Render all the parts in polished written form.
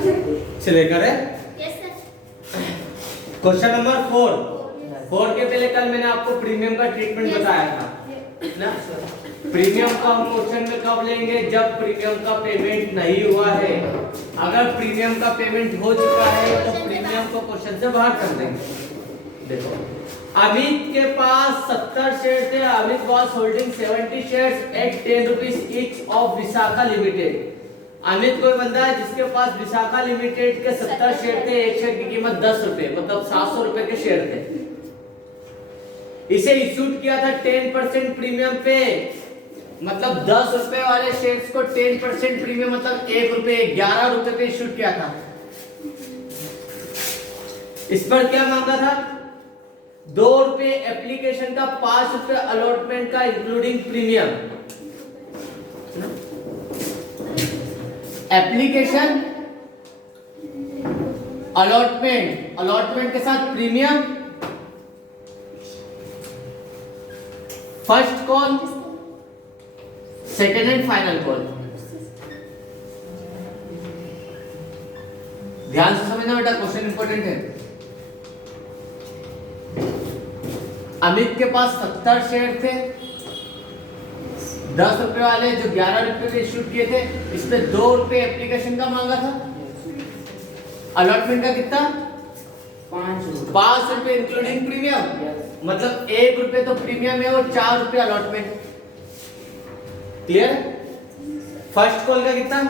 चले करे। Question number 4 के पहले कल मैंने आपको प्रीमियम का ट्रीटमेंट बताया था ना। प्रीमियम का हम क्वेश्चन में कब लेंगे, जब प्रीमियम का पेमेंट नहीं हुआ है। अगर प्रीमियम का पेमेंट हो चुका है तो प्रीमियम को क्वेश्चन से बाहर कर देंगे। देखो अमित के पास 70 शेयर थे। Amit was holding 70 shares at 10 rupees each of Vishakha limited. Amit कोई बंदा है जिसके पास विशाखा लिमिटेड के 70 शेयर थे। एक शेयर की कीमत 10 रुपए, मतलब 700 रुपए के शेयर थे। इसे इश्यूड किया था 10% प्रीमियम पे, मतलब 10 रुपए वाले शेयर्स को 10% प्रीमियम, मतलब 1 रुपए 11 रुपए पे इश्यूड किया था। इस पर क्या मांगा था, 2 रुपए एप्लीकेशन का, 5 रुपए अलॉटमेंट का इंक्लूडिंग प्रीमियम। एप्लीकेशन, अलॉटमेंट के साथ premium, first call, second and final call. ध्यान से समझना बेटा, क्वेश्चन इंपॉर्टेंट है। अमित के पास 70 शेयर थे, 10 रुपए वाले जो 11 रुपए पे इश्यू किए थे। इस पे 2 रुपए एप्लीकेशन का मांगा था। अलॉटमेंट का कितना, 5 रुपए इंक्लूडिंग प्रीमियम, मतलब 1 रुपए तो प्रीमियम है और 4 रुपए अलॉटमेंट। क्लियर। फर्स्ट कॉल का कितना,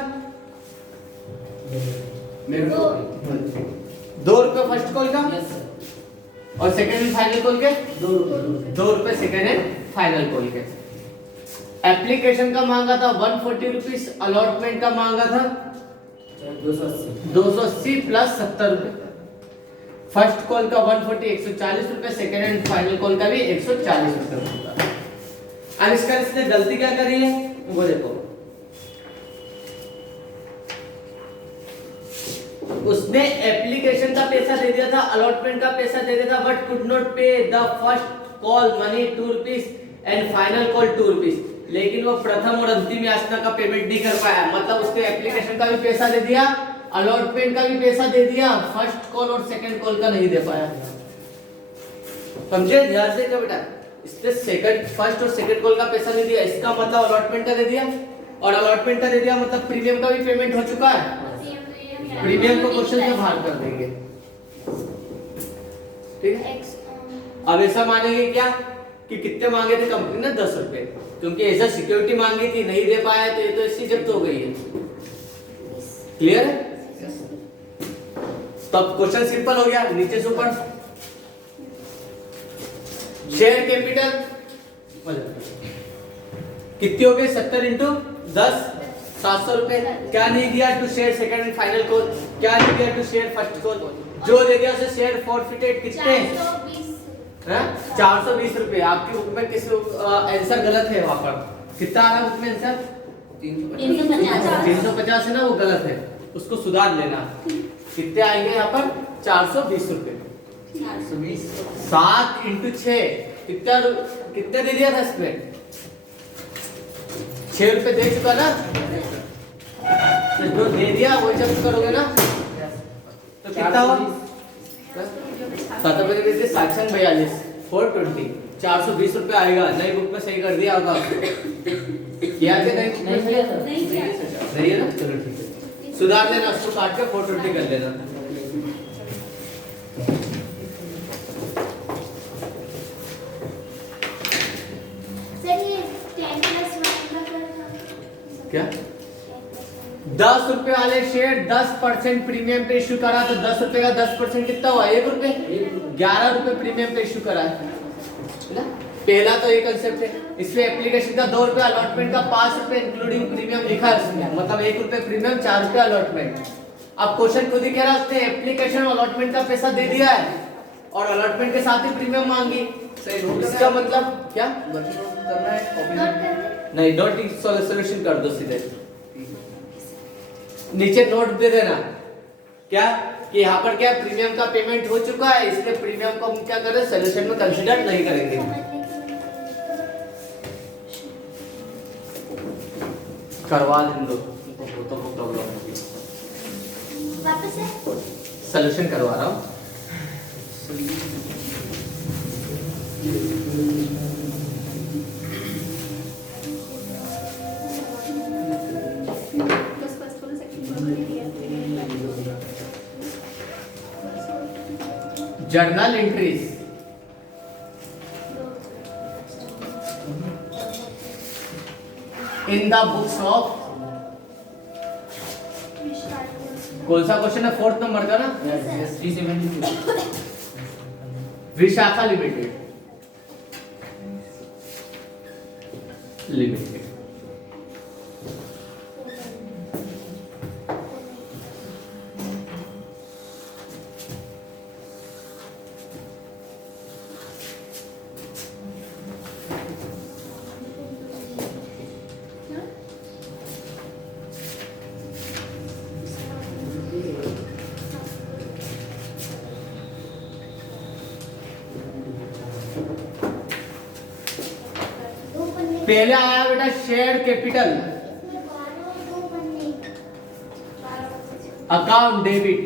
2 रुपए फर्स्ट कॉल का, और सेकेंड एंड फाइनल कॉल के 2 रुपए सेकेंड एंड फाइनल कॉल के। एप्लीकेशन का मांगा था 140 रुपीज, अलॉटमेंट का मांगा था 280 प्लस 70 रुपए। फर्स्ट कॉल का 140 140 रुपए, सेकेंड एंड फाइनल कॉल का भी 140 रुपए। अब इसने गलती क्या करी है वो देखो। उसने एप्लीकेशन का पैसा दे दिया था, अलॉटमेंट का पैसा दे दिया था, बट कुड नॉट पे the first call money 2 rupees and final call 2 rupees. लेकिन वो प्रथम और अंतिम याचना का पेमेंट नहीं कर पाया। मतलब उसने एप्लीकेशन का भी पैसा दे दिया, अलॉटमेंट का भी पैसा दे दिया, फर्स्ट कॉल और सेकंड कॉल का नहीं दे पाया। समझे, ध्यान से क्या बेटा। इसने फर्स्ट और सेकंड कॉल का पैसा नहीं दिया, इसका मतलब अलॉटमेंट का दे दिया, और अलॉटमेंट का दे दिया मतलब प्रीमियम का भी पेमेंट हो चुका है। प्रीमियम को क्वेश्चन से बाहर कर देंगे। ठीक है। अब ऐसा मानेंगे क्या कि कितने मांगे थे कंपनी ने, 10 रुपए, क्योंकि ऐसा सिक्योरिटी मांगी थी, नहीं दे पाया तो ये तो इसकी जब्त हो गई है। क्लियर है। तो अब क्वेश्चन सिंपल हो गया, नीचे से ऊपर। शेयर कैपिटल कितनी हो गई, 70 इंटू 10 700 रुपए। क्या नहीं दिया, to share second and final call. क्या नहीं दिया, टू शेयर फर्स्ट कॉल। जो दे दिया उसे शेयर फॉरफिटेड कितने, 420 रुपए। आपकी बुक में किस आंसर गलत है, वहां पर कितना आ रहा है बुक में आंसर, 350 है ना, वो गलत है, उसको सुधार लेना। कितने आएंगे यहाँ पर, 420 रुपए। 7 इंटू 6 कितने दे दिया था इसमें, 6 रुपए दे चुका ना। तो जो दे दिया वही जब करोगे ना, तो कितना हुआ, 7 रुपए दे दिए, 742 420 420 रुपए आएगा। नई बुक में सही कर दिया होगा, किया कि नहीं है ना, चलो ठीक है, सुधार लेना, उसको काट के 420 कर लेना। क्या 10 रुपए वाले शेयर 10% प्रीमियम पे इश्यू करा, तो 10 रुपए का 10% कितना हुआ, 1 रुपए। 11 रुपए प्रीमियम पे इश्यू करा है ना। पहला तो ये कंसेप्ट है। इसमें एप्लीकेशन का 2 रुपए, अलॉटमेंट का 5 रुपए इंक्लूडिंग प्रीमियम लिखा है इसमें, मतलब 1 रुपए प्रीमियम 4 रुपए अलॉटमेंट। अब क्वेश्चन खुद ही कह रहा है, उसने एप्लीकेशन और अलॉटमेंट का पैसा दे दिया है और अलॉटमेंट के साथ ही प्रीमियम मांगी। इसका मतलब क्या करना है, नहीं नोट सॉल्यूशन कर दो सीधे, नीचे नोट दे देना क्या कि यहाँ पर क्या प्रीमियम का पेमेंट हो चुका है, इसलिए प्रीमियम को हम क्या करें, सॉल्यूशन में कंसीडर नहीं करेंगे। करवा दें दो तो प्रॉब्लम होगी। सॉल्यूशन करवा रहा हूँ। Journal entries in the books of, कौन सा क्वेश्चन है 4th नंबर का ना? 372। विशाखा लिमिटेड लिमिटेड पहले आया बेटा शेयर कैपिटल अकाउंट डेबिट,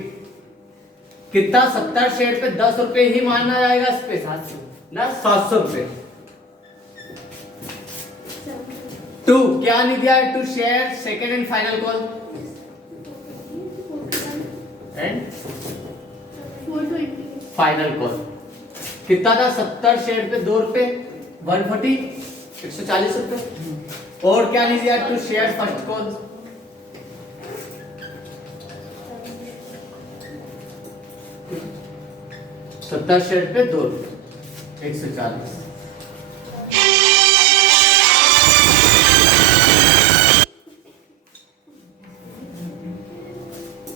कितना 70 शेयर पे 10 रुपए ही मानना जाएगा इस पे? 700 रुपए। 2 क्या नहीं दिया है? 2 share second and final call and final call, कितना था? 70 शेयर पे 2 रुपए, 140 140 रुपए। और क्या नहीं दिया? 2 शेयर फर्स्ट कॉल, सत्तर शेयर पे 2 रुपए, 140।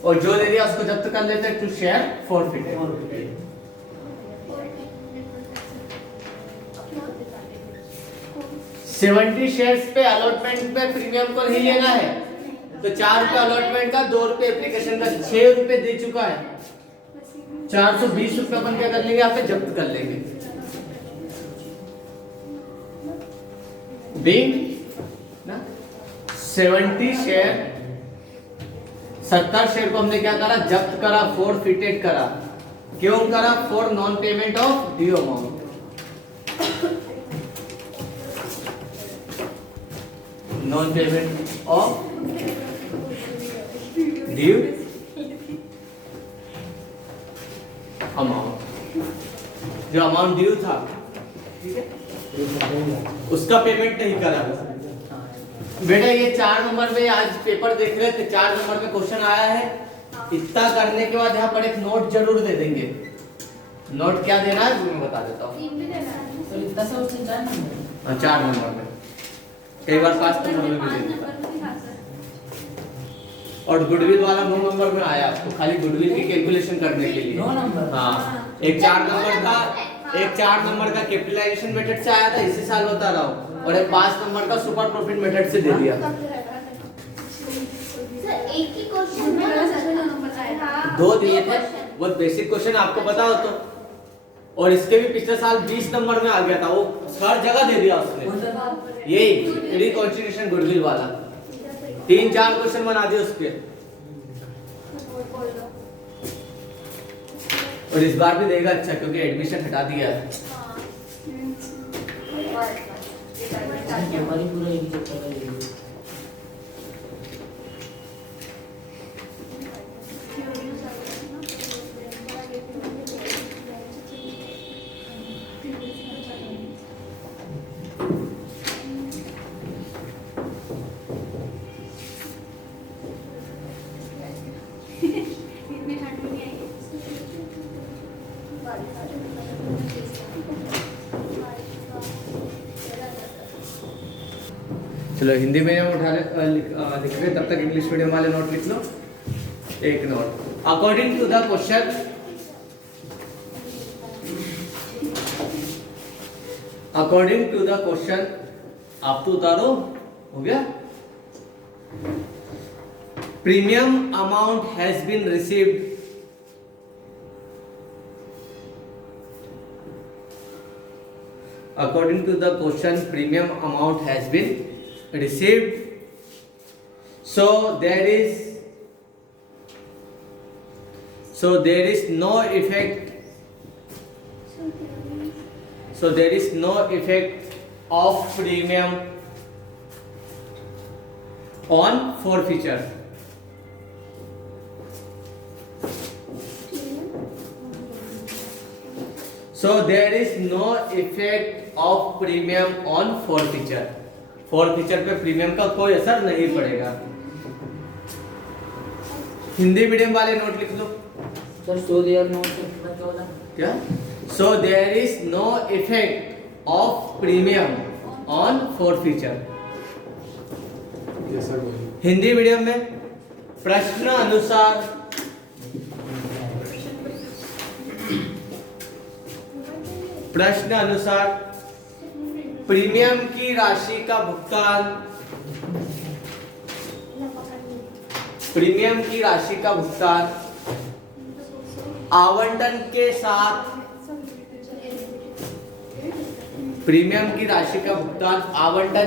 और जो दे दिया उसको जब्त कर लेते हैं। 2 शेयर फॉरफिटेड। 70 शेयर्स पे अलॉटमेंट पे प्रीमियम को ही लेना है, तो 4 रुपए अलॉटमेंट का, 2 रुपए एप्लीकेशन का, 6 रुपए दे चुका है। 420 रुपए अपन क्या कर लेंगे? यहाँ पे जब्त कर लेंगे। बीइंग ना 70 शेयर, 70 शेयर को हमने क्या करा? जब्त करा, फॉरफिटेड करा। क्यों करा? For non payment of due amount. Non payment of due amount, जो अमाउंट ड्यू था, ठीक है, उसका पेमेंट नहीं करा। बेटा ये 4 नंबर में आज पेपर देख रहे थे, 4 नंबर में क्वेश्चन आया है। इतना करने के बाद यहाँ पर एक नोट जरूर दे देंगे। नोट क्या देना है मैं बता देता हूँ। 4 नंबर में, कई बार 5 नंबर में भी दे देता। और गुडविल वाला 9 नंबर में आया, आपको खाली गुडविल की कैलकुलेशन करने के लिए 9 नंबर। हाँ, एक 4 नंबर का कैपिटलाइजेशन मेथड से आया था, इसी साल बता रहा हूँ। और एक 5 नंबर का सुपर प्रॉफिट मेथड से दे दिया। एक ही क्वेश्चन 2 दिए थे, बहुत बेसिक क्वेश्चन आपको पता हो तो। और इसके भी पिछले साल 20 नंबर में आ गया था, वो हर जगह दे दिया उसने। यही रिकॉन्स्टिट्यूशन गुडविल वाला 3-4 क्वेश्चन बना दिए उसके। और इस बार भी देगा अच्छा, क्योंकि एडमिशन हटा दिया है। चलो हिंदी मीडियम उठा लिख रहे, तब तक इंग्लिश मीडियम वाले नोट लिख लो। एक note, according to the question, according to the question, आप तो उतारो, हो गया। Premium amount has been received, according to the question premium amount has been received, so there is So there is no effect. So there is no effect of premium on forfeiture. So there is no effect of premium on forfeiture. forfeiture पे premium का कोई असर नहीं पड़ेगा. Hindi medium वाले note लिख लो. Sir so there note क्या? So there is no effect of premium on forfeiture. Yes sir. Hindi medium में प्रश्न अनुसार प्रीमियम की राशि का भुगतान आवंटन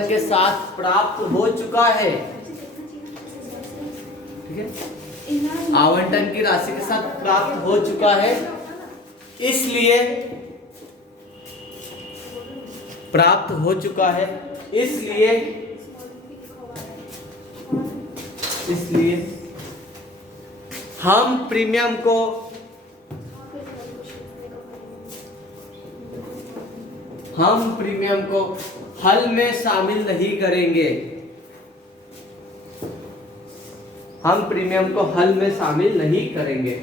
के साथ प्राप्त हो चुका है. ठीक है, आवंटन की राशि के साथ प्राप्त हो चुका है, इसलिए प्राप्त हो चुका है, इसलिए हम प्रीमियम को हल में शामिल नहीं करेंगे. हम प्रीमियम को हल में शामिल नहीं करेंगे.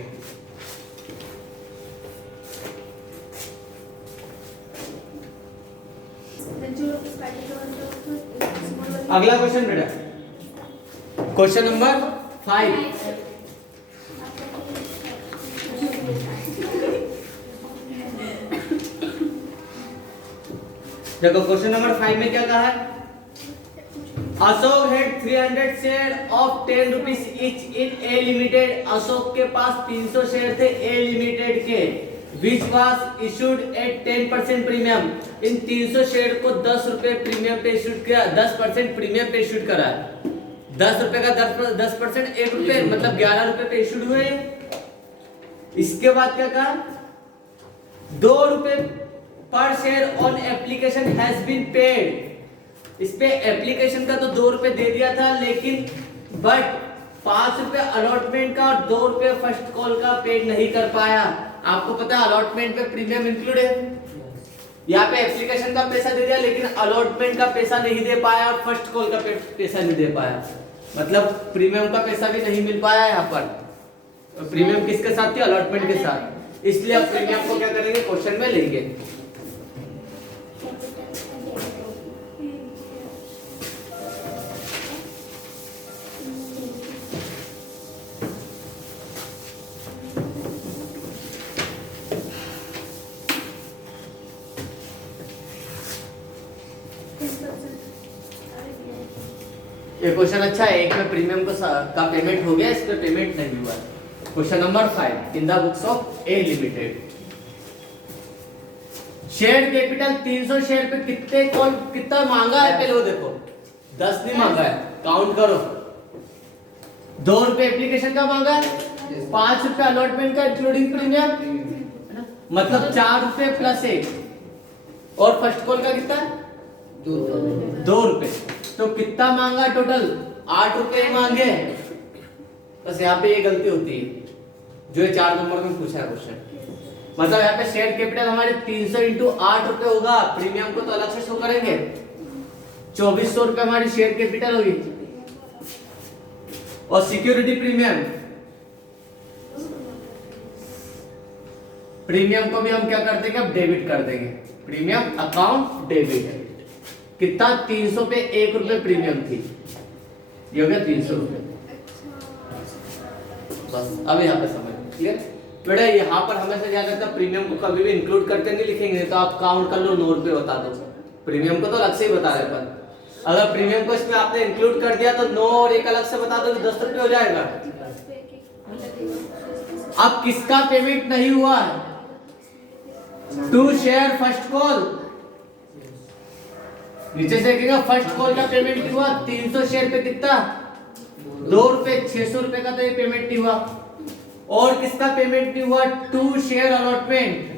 अगला क्वेश्चन बेटा, क्वेश्चन नंबर 5. देखो क्वेश्चन नंबर 5 में क्या कहा है? Ashok had 300 share of 10 rupees each in A limited. Ashok के पास 300 शेयर थे ए लिमिटेड के, which was issued at 10% premium. In 300 share को 10 रुपए प्रीमियम पे इशूड किया, 10% प्रीमियम पे इशूड करा. 10 रुपए का 10% 1 रुपए मतलब 11 रुपए पे इशूड हुए. इसके बाद क्या कहा? 2 रुपए पर share on application has been paid. इस पे एप्लीकेशन का तो 2 रुपए दे दिया था, लेकिन बट 5 रुपए अलॉटमेंट का और 2 रुपए फर्स्ट कॉल का पेड नहीं कर पाया. आपको पता है अलॉटमेंट पे प्रीमियम इंक्लूड है. यहाँ पे एप्लीकेशन का पैसा दे दिया, लेकिन अलॉटमेंट का पैसा नहीं दे पाया और फर्स्ट कॉल का पैसा नहीं दे पाया. मतलब प्रीमियम का पैसा भी नहीं मिल पाया यहाँ पर. प्रीमियम किसके साथ थी? अलॉटमेंट के साथ. इसलिए अब प्रीमियम को क्या करेंगे? क्वेश्चन में लेंगे. ये क्वेश्चन अच्छा है. एक में प्रीमियम का पेमेंट हो गया, इस पे पेमेंट नहीं हुआ. Question number 5 in the books of A limited. Share capital 300 share पे कितना मांगा है? पहले वो देखो, 10 नहीं मांगा है, काउंट करो. 2 रुपए एप्लीकेशन का मांगा है, 5 रुपए अलॉटमेंट का इंक्लूडिंग प्रीमियम, मतलब 4 रुपए प्लस 1. और फर्स्ट कॉल का कितना? 2 रुपए. तो कितना मांगा टोटल? 8 रुपए मांगे. बस यहाँ पे ये गलती होती है जो 4 नंबर में पूछा है क्वेश्चन. मतलब यहाँ पे शेयर कैपिटल हमारे 300 इंटू 8 रुपए होगा. प्रीमियम को तो अलग से शो करेंगे. 2400 रुपए हमारी शेयर कैपिटल होगी. और सिक्योरिटी प्रीमियम को भी हम क्या कर देंगे? अब डेबिट कर देंगे. Premium account debit. कितना? 300 पे 1 रुपए प्रीमियम थी, ये हो गया 300 रुपए. बस अब यहाँ पे समझ क्लियर बेटा. यहाँ पर हमेशा याद रखना प्रीमियम को कभी भी इंक्लूड करके नहीं लिखेंगे. तो आप काउंट कर लो, 9 रुपए बता दो. प्रीमियम को तो अलग से ही बता रहे अपन. अगर प्रीमियम को इसमें आपने इंक्लूड कर दिया तो 9 और 1 अलग से बता दो, 10 रुपए हो जाएगा. अब किसका पेमेंट नहीं हुआ है? 2 शेयर फर्स्ट कॉल. नीचे से देखेगा फर्स्ट कॉल का पेमेंट हुआ 300 शेयर पे कितना? 2 रुपए. 600 रुपए का तो ये पेमेंट नहीं हुआ. और किसका पेमेंट भी हुआ, 2 शेयर अलॉटमेंट।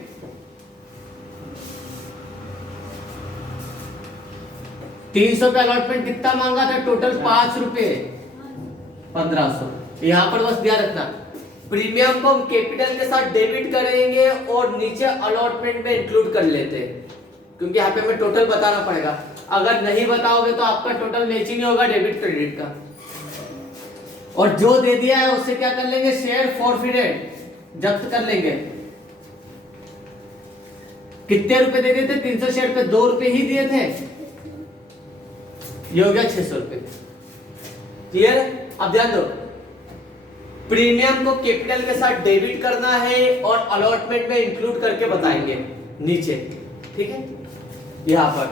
₹300 पे अलॉटमेंट कितना मांगा था, टोटल ₹5, 1500। यहां पर बस ध्यान रखना, प्रीमियम को हम कैपिटल के साथ डेबिट करेंगे और नीचे अलॉटमेंट में इंक्लूड कर लेते हैं, क्योंकि यहाँ पे हमें टोटल बताना पड़ेगा। अगर नहीं बताओगे तो आपका टोटल मैचिंग नहीं होगा डेबिट क्रेडिट का। और जो दे दिया है उससे क्या कर लेंगे, शेयर फॉरफिटेड, जब्त कर लेंगे। कितने रुपए दे दिए थे, 300 शेयर पे ₹2 ही दिए थे, ये हो गया ₹600। क्लियर? अब ध्यान दो, प्रीमियम को कैपिटल के साथ डेबिट करना है और अलॉटमेंट में इंक्लूड करके बताएंगे नीचे, ठीक है। यहाँ पर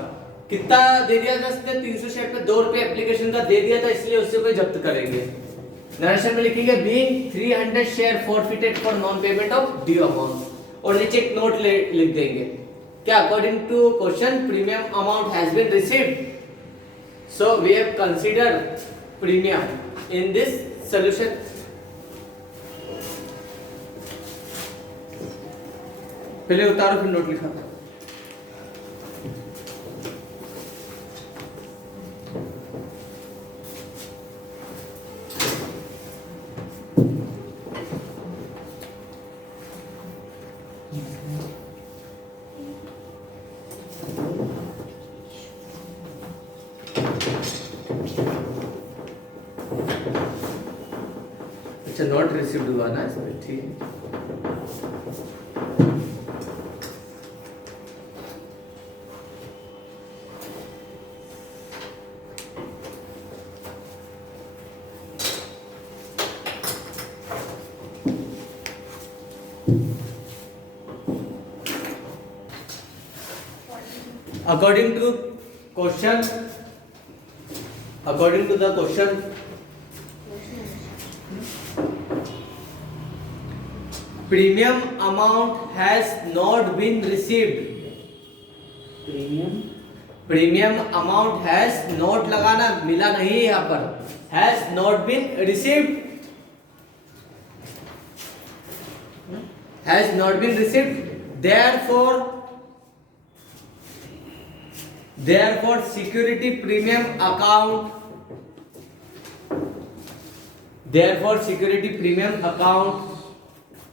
कितना दे दिया था उसने, 300 शेयर पे ₹2 एप्लीकेशन का दे दिया था, इसलिए उससे कोई जब्त करेंगे। नरेशन में लिखेंगे being 300 share forfeited for non payment of due amount, और नीचे एक नोट लिख देंगे क्या, according to question premium amount has been received, so we have consider premium in this solution. पहले उतारो फिर नोट लिखा। अच्छा, नॉट रिसीव्ड हुआ ना इसमें, ठीक है। According to the question, premium amount has not been received. Premium amount has not लगाना, मिला नहीं है यहाँ पर, has not been received, has not been received, therefore security premium account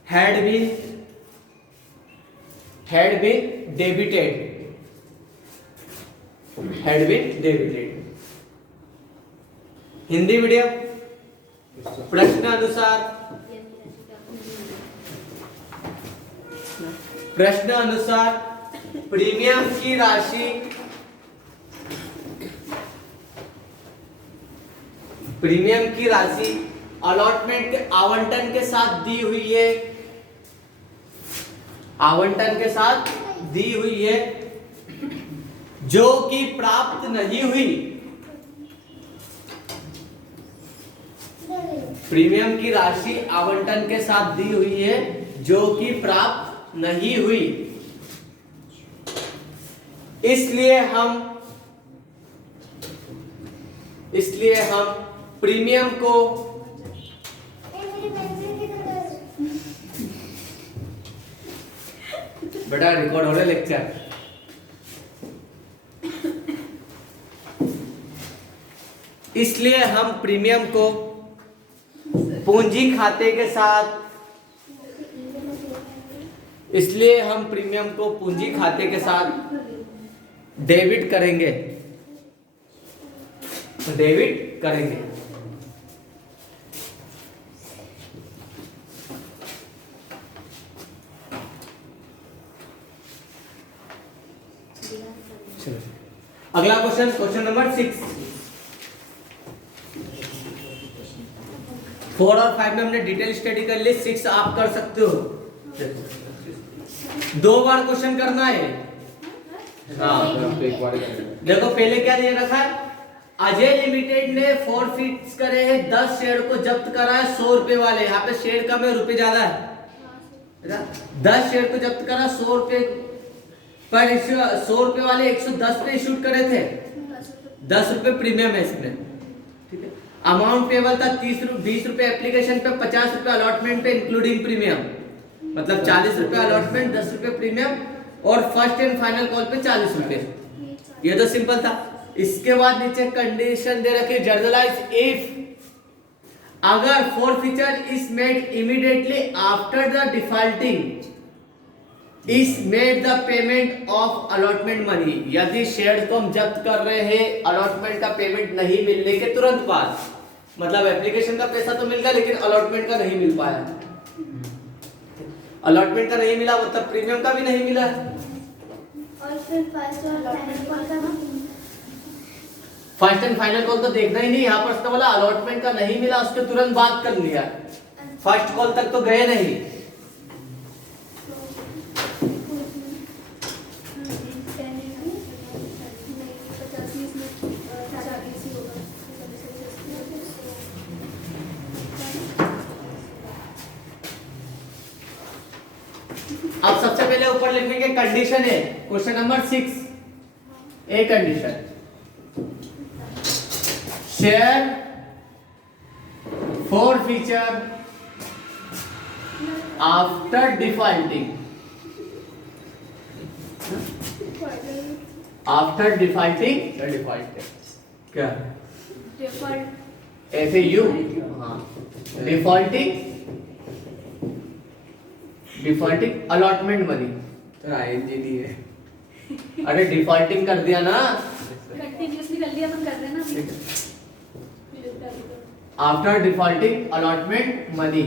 had been debited. Hindi medium प्रश्न अनुसार प्रीमियम की राशि अलॉटमेंट के आवंटन के साथ दी हुई है, जो कि प्राप्त नहीं हुई। प्रीमियम की राशि आवंटन के साथ दी हुई है, जो कि प्राप्त नहीं हुई, इसलिए हम प्रीमियम को बेटा रिकॉर्ड हो रहा है लेक्चर, इसलिए हम प्रीमियम को पूंजी खाते के साथ डेबिट करेंगे। अगला क्वेश्चन नंबर 6। 4 और 5 में हमने डिटेल स्टडी कर ली, 6 आप कर सकते हो। 2 बार क्वेश्चन करना है। देखो पहले क्या दे रखा है, अजय लिमिटेड ने फॉरफिट्स करे हैं 10 शेयर को जब्त करा है ₹100 वाले, यहाँ पे शेयर कम है, रुपए ज्यादा है। 10 शेयर को जब्त करा ₹100 पर ₹100 वाले 110 पे इशू करे थे, ₹10 प्रीमियम है इसमें, ठीक है। अमाउंट पेबल था 20 रुपए एप्लीकेशन पे, 50 रुपए अलॉटमेंट पे इंक्लूडिंग प्रीमियम, मतलब 40 रुपए अलॉटमेंट, 10 रुपए प्रीमियम, और फर्स्ट एंड फाइनल कॉल पे 40 रुपए। ये तो सिंपल था। इसके बाद नीचे कंडीशन दे रखी जर्नलाइज इफ अगर forfeiture is made immediately after the defaulting is made the payment of allotment money, यदि शेयर को हम जब्त कर रहे हैं अलॉटमेंट का पेमेंट नहीं मिलने के तुरंत बाद, मतलब एप्लीकेशन का पैसा तो मिल गया लेकिन अलॉटमेंट का नहीं मिल पाया, अलॉटमेंट का नहीं मिला मतलब प्रीमियम का भी नहीं मिला। और फिर फर्स्ट और फाइनल कॉल का ना, फर्स्ट एंड फाइनल कॉल तो देखना ही नहीं, यहाँ पर उसने बोला अलॉटमेंट का नहीं मिला उसके तुरंत बाद कर लिया, फर्स्ट कॉल तक तो गए नहीं। अब सबसे पहले ऊपर लिखने के कंडीशन है question number 6, a condition share forfeiture after defaulting, after defaulting क्या FAU, हाँ डिफॉल्टिंग अलॉटमेंट मनी, तो ING है। अरे डिफॉल्टिंग कर दिया ना, कंटिन्यूअसली कर लिया, अपन कर रहे हैं ना आफ्टर डिफॉल्टिंग अलॉटमेंट मनी,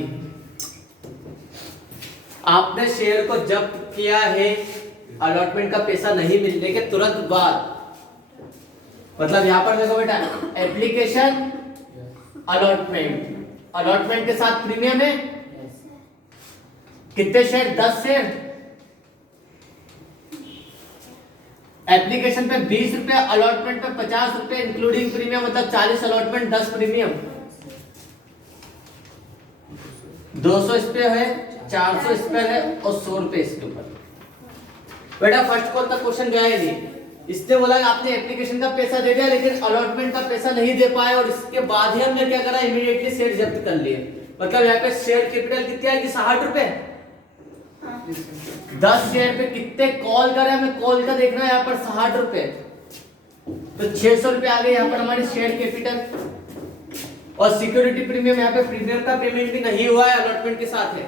आपने शेयर को जब्त किया है अलॉटमेंट का पैसा नहीं मिलने के तुरंत बाद, मतलब यहां पर देखो बेटा एप्लीकेशन अलॉटमेंट, अलॉटमेंट के साथ प्रीमियम है कितने शेयर, 10 शेयर, एप्लीकेशन पे 20 रुपए, अलॉटमेंट पे 50 रुपए इंक्लूडिंग प्रीमियम, मतलब 40 अलॉटमेंट 10 प्रीमियम, 200 इस पे है, 400 इस पे है और 100 रुपए इसके ऊपर। बेटा फर्स्ट कॉल तक क्वेश्चन गया ही नहीं, इसने बोला कि आपने एप्लीकेशन का पैसा दे दिया लेकिन अलॉटमेंट का पैसा नहीं दे पाए, और इसके बाद ही हमने क्या करा इमीडिएटली शेयर जब्त कर लिए, मतलब यहाँ पे शेयर कैपिटल कितनी आएगी 60 रुपए, 10 शेयर पे कितने कॉल करे हमें कॉल का देखना है, यहाँ पर 60 रुपए, तो 600 रुपए आ गए यहाँ पर हमारी शेयर कैपिटल, और सिक्योरिटी प्रीमियम यहाँ पे प्रीमियम का पेमेंट भी नहीं हुआ है अलॉटमेंट के साथ है,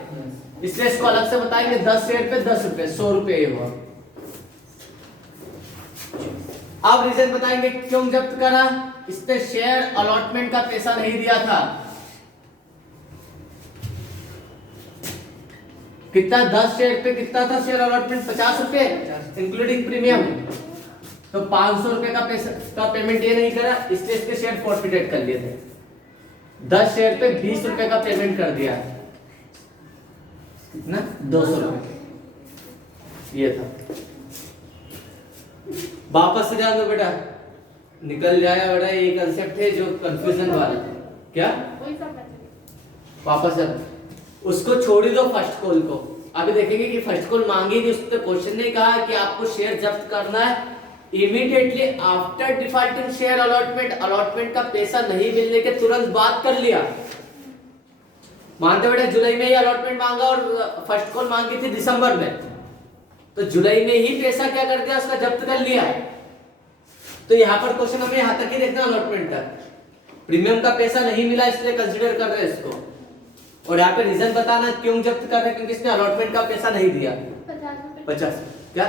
इसलिए इसको अलग से बताएंगे 10 शेयर पे 10 रुपए 100 रुपए ये हुआ। अब रीजन बताएंगे क्यों जब्त करा, इसने शेयर अलॉटमेंट का पैसा नहीं दिया था, कितना 10 शेयर पे कितना था शेयर अलॉटमेंट 50 रुपए इंक्लूडिंग प्रीमियम, तो 500 रुपए का पैसा का पेमेंट ये नहीं करा, इसलिए इसके शेयर फॉरफिटेड कर लिए थे, 10 शेयर पे 20 रुपए का पेमेंट कर दिया, कितना 200 रुपए ये था। वापस से जाओ बेटा, निकल जाएगा बेटा, ये कंसेप्ट है जो कंफ्यूजन वाला क्या, वापस जाओ, उसको छोड़ ही दो फर्स्ट कॉल को, अभी देखेंगे कि फर्स्ट कॉल मांगी थी उसने क्वेश्चन ने कहा कि आपको शेयर जब्त करना है immediately after defaulting share allotment, allotment का पैसा नहीं मिलने के तुरंत बाद कर लिया, मानते बेटा जुलाई में ही अलॉटमेंट मांगा और फर्स्ट कॉल मांगी थी दिसंबर में, तो जुलाई में ही पैसा क्या कर दिया उसका जब्त कर लिया, तो यहाँ पर क्वेश्चन हमें यहाँ तक ही देखना अलॉटमेंट तक, प्रीमियम का पैसा नहीं मिला इसलिए कंसीडर कर रहे हैं इसको, और यहाँ पे रीजन बताना क्यों जब्त कर रहे हैं, क्योंकि इसने अलॉटमेंट का पैसा नहीं दिया 50, क्या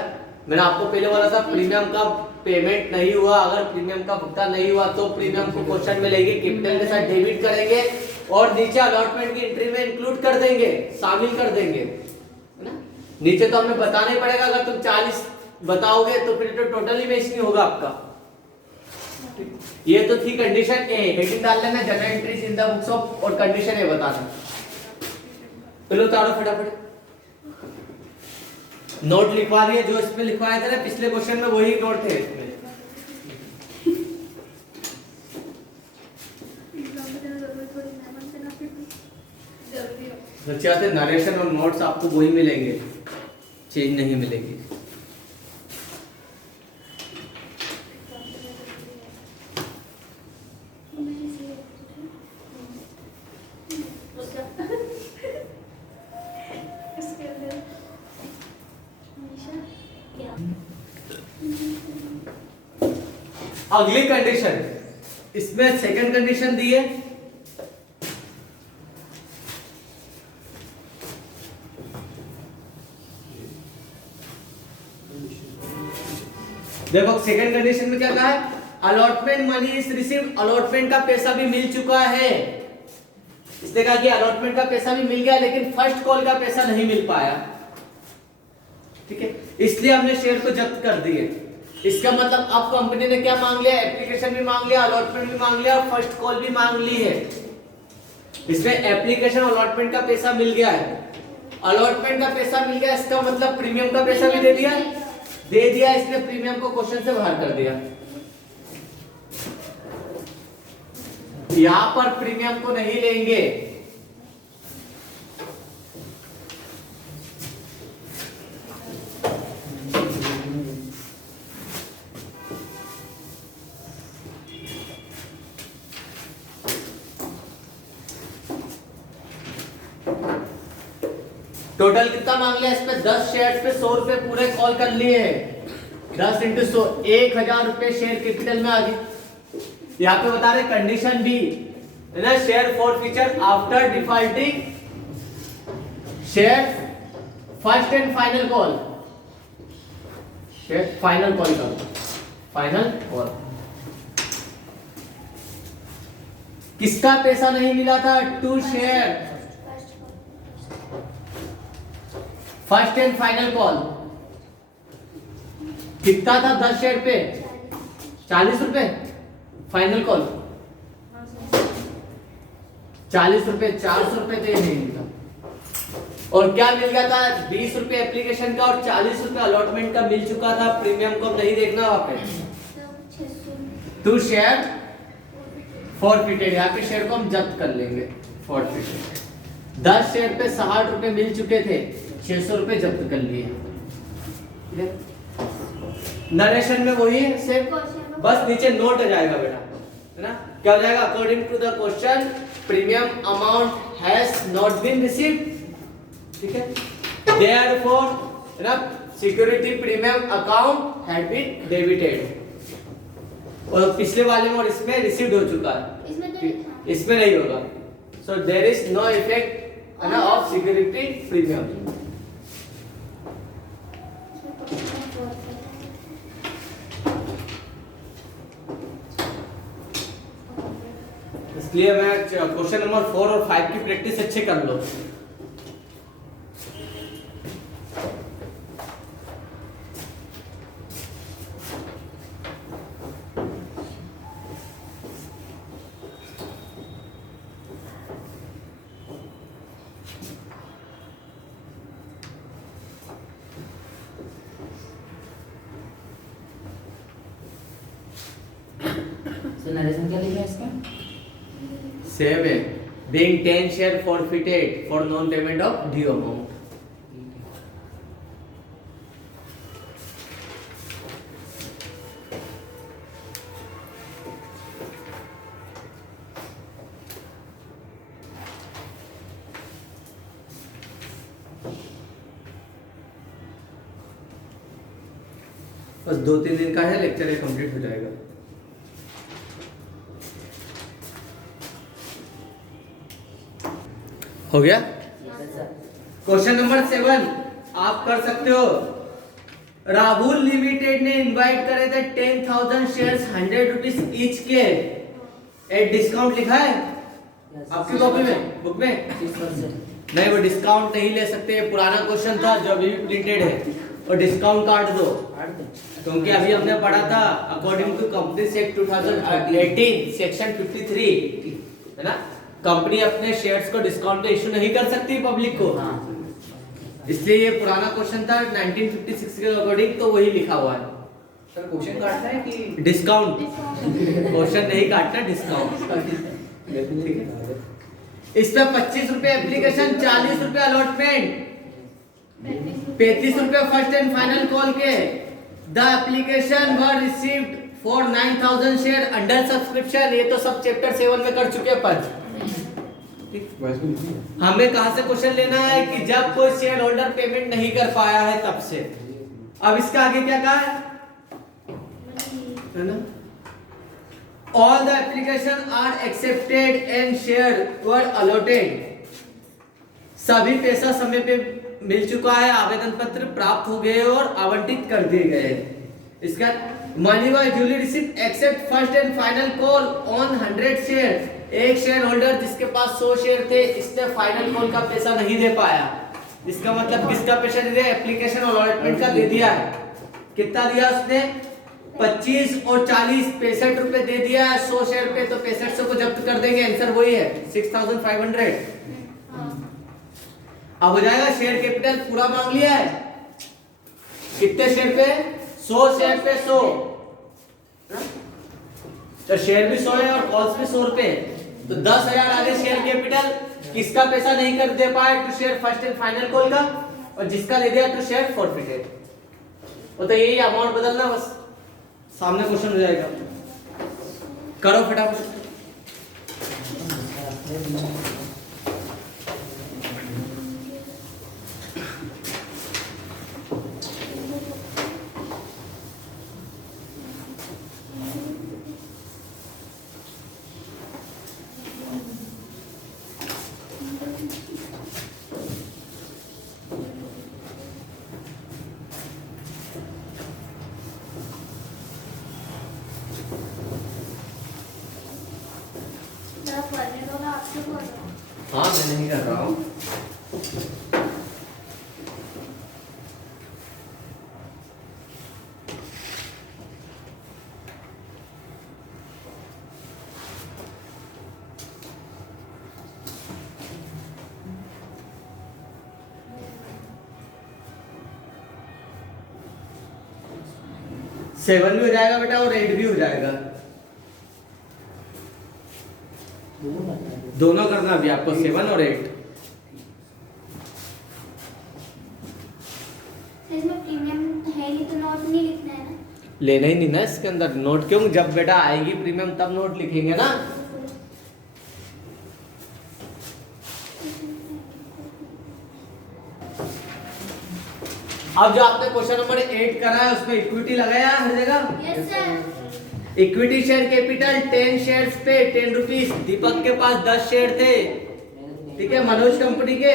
मैंने आपको पहले बोला था प्रीमियम का पेमेंट नहीं हुआ, अगर प्रीमियम का भुगतान नहीं हुआ तो प्रीमियम को क्वेश्चन में लेंगे, कैपिटल के साथ डेबिट करेंगे और नीचे अलॉटमेंट की एंट्री में इंक्लूड कर देंगे, शामिल कर देंगे, है ना, नीचे तो हमें बताना ही पड़ेगा, अगर तुम 40 बताओगे तो फिर तो टोटली वेस्ट नहीं होगा आपका। ये तो थी कंडीशन ए, हेडिंग डाल लेना general entries in the books of, और कंडीशन ए बताना, चलो उतारो फटाफट, नोट लिखवा दिए जो इसमें लिखवाया था ना पिछले क्वेश्चन में वही नोट है इसमें, बच्चे आते नरेशन और नोट्स आपको वही मिलेंगे, चेंज नहीं मिलेगी। अगली कंडीशन, इसमें सेकंड कंडीशन दी है, देखो सेकंड कंडीशन में क्या कहा है, allotment money is received, allotment का पैसा भी मिल चुका है। इसने कहा कि अलॉटमेंट का पैसा भी मिल गया लेकिन फर्स्ट कॉल का पैसा नहीं मिल पाया, ठीक है, इसलिए हमने शेयर को जब्त कर दिए। इसका मतलब अब कंपनी ने क्या मांग लिया, एप्लीकेशन भी मांग लिया, अलॉटमेंट भी मांग लिया और फर्स्ट कॉल भी मांग ली है। इसमें एप्लीकेशन अलॉटमेंट का पैसा मिल गया है, अलॉटमेंट का पैसा मिल गया, इसका मतलब प्रीमियम का पैसा भी दे दिया, इसने प्रीमियम को क्वेश्चन से बाहर कर दिया। यहां पर प्रीमियम को नहीं लेंगे, टोटल कितना मांग लिया, इस पे 10 शेयर्स पे 100 रुपए पूरे कॉल कर लिए हैं, 10 इंटू 100 1000 रुपए शेयर कैपिटल में आ गई। यहाँ पे बता रहे कंडीशन बी है ना, share forfeiture after defaulting share first and final call, share final call का फाइनल कॉल। किसका पैसा नहीं मिला था, to share first and final call. कितना था 10 शेयर पे 40 रुपए, फाइनल कॉल 40 रुपए, 400 रुपए तो नहीं मिला। और क्या मिल गया था, 20 रुपए एप्लीकेशन का और 40 रुपए अलॉटमेंट का मिल चुका था। प्रीमियम को नहीं देखना वहां पे, टू शेयर फॉरफिटेड, यहाँ पे शेयर को हम जब्त कर लेंगे फॉरफिटेड। 10 शेयर पे 60 रुपए मिल चुके थे, 600 रुपए जब्त कर लिए। नरेशन में वही है सेम, बस नीचे नोट आ जाएगा बेटा, है ना, क्या हो जाएगा, according to the question premium amount has not been received, ठीक है, देयरफॉर है ना security premium account had been debited. और पिछले वाले में और इसमें रिसीव्ड हो चुका है, इसमें नहीं होगा, so there is no effect है ना ऑफ सिक्योरिटी प्रीमियम। इसलिए मैं क्वेश्चन नंबर 4 और 5 की प्रैक्टिस अच्छे कर लो। नरेशन क्या लिखा है इसका, सेम है, being 10 share forfeited for non payment of due amount। बस 2-3 दिन का है लेक्चर, ये कंप्लीट हो जाएगा। हो गया। क्वेश्चन नंबर 7 आप कर सकते हो। राहुल लिमिटेड ने इनवाइट करे थे 10,000 शेयर्स 100 रुपीज ईच के एट डिस्काउंट लिखा है आपकी कॉपी में, बुक में 30%। नहीं, वो डिस्काउंट नहीं ले सकते, पुराना क्वेश्चन था जो अभी भी प्रिंटेड है, और डिस्काउंट काट दो, क्योंकि अभी हमने पढ़ा था according to companies act 2018 section 53 है ना, कंपनी अपने शेयर्स को डिस्काउंट पे इशू नहीं कर सकती पब्लिक को, इसलिए ये पुराना क्वेश्चन था 1956 के अकॉर्डिंग, तो वही लिखा हुआ है। सर क्वेश्चन काटना है कि डिस्काउंट, क्वेश्चन नहीं काटना, डिस्काउंट। इस पे 25 रुपए एप्लीकेशन, 40 रुपए अलॉटमेंट, 35 रुपए फर्स्ट एंड फाइनल कॉल के। The application were received for 9,000 share under subscription, ये तो सब चैप्टर 7 में कर चुके अपन। हमें कहां से क्वेश्चन लेना है कि जब कोई शेयर होल्डर पेमेंट नहीं कर पाया है तब से। अब इसका आगे क्या कहा है ना, All the applications are accepted and share were allotted. सभी पैसा समय पे मिल चुका है, आवेदन पत्र प्राप्त हो गए और आवंटित कर दिए गए। इसका money was duly received accept first and final call on 100 share. एक शेयर होल्डर जिसके पास 100 शेयर थे, इसने फाइनल कॉल का पैसा नहीं दे पाया। इसका मतलब किसका पैसा दे दिया? एप्लीकेशन अलॉटमेंट का दे दिया है। कितना दिया उसने? 25 और 40 65 रुपए दे दिया है 100 शेयर पे, तो 6500 को जब्त कर देंगे। आंसर वही है 6500। अब हो जाएगा शेयर कैपिटल पूरा मांग लिया है। कितने शेयर पे? 100 शेयर पे 100, तो शेयर भी 100 है और कॉल्स भी 100 रुपए, तो 10,000 आगे शेयर कैपिटल। किसका पैसा नहीं कर दे पाए? To share first and final call का, और जिसका दे दिया टू शेयर फॉरफिटेड। तो यही अमाउंट बदलना, बस सामने क्वेश्चन हो जाएगा। करो फटाफट। हाँ, मैं नहीं कर रहा हूँ। सेवन भी हो जाएगा बेटा और 8 भी हो जाएगा। दोनों करना भी आपको, 7 और 8। इसमें प्रीमियम है नहीं तो नोट नहीं लिखना है ना? लेना ही नहीं ना इसके अंदर नोट। क्यों? जब बेटा आएगी प्रीमियम तब नोट लिखेंगे ना। अब जो आपने क्वेश्चन नंबर 8 करा है उसमें इक्विटी लगाया हर जगह। Yes sir. Equity share capital 10 shares पे 10 रुपीज। दीपक के पास 10 शेयर थे, ठीक है, मनोज कंपनी के।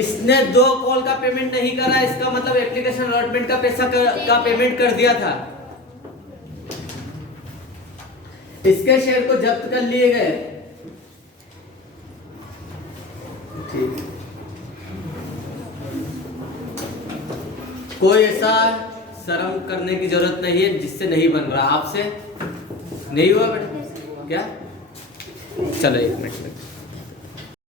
इसने 2 कॉल का पेमेंट नहीं करा, इसका मतलब एप्लीकेशन अलॉटमेंट का पैसा का पेमेंट कर दिया था। इसके शेयर को जब्त कर लिए गए। ठीक, कोई ऐसा शर्म करने की जरूरत नहीं है जिससे नहीं बन रहा। आपसे नहीं हुआ बेटा क्या? चलो 1 मिनट में।